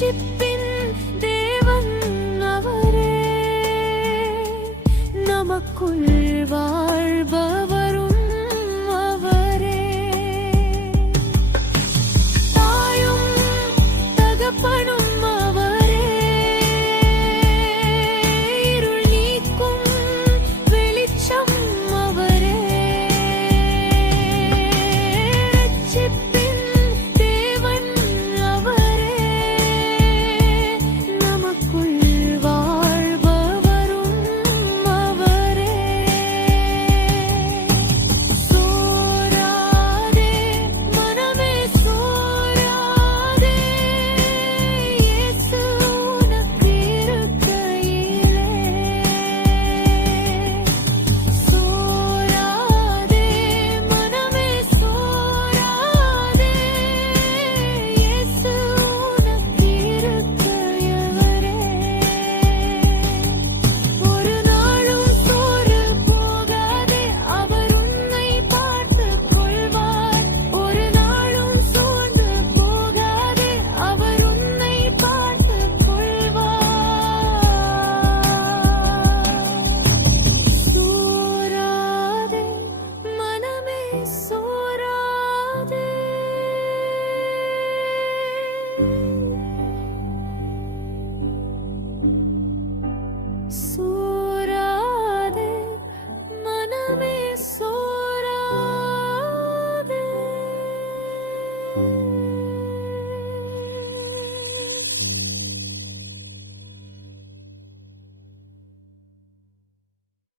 ரட்சிப்பின் தேவன் அவரே நமக்குள் வாழ்பவர் So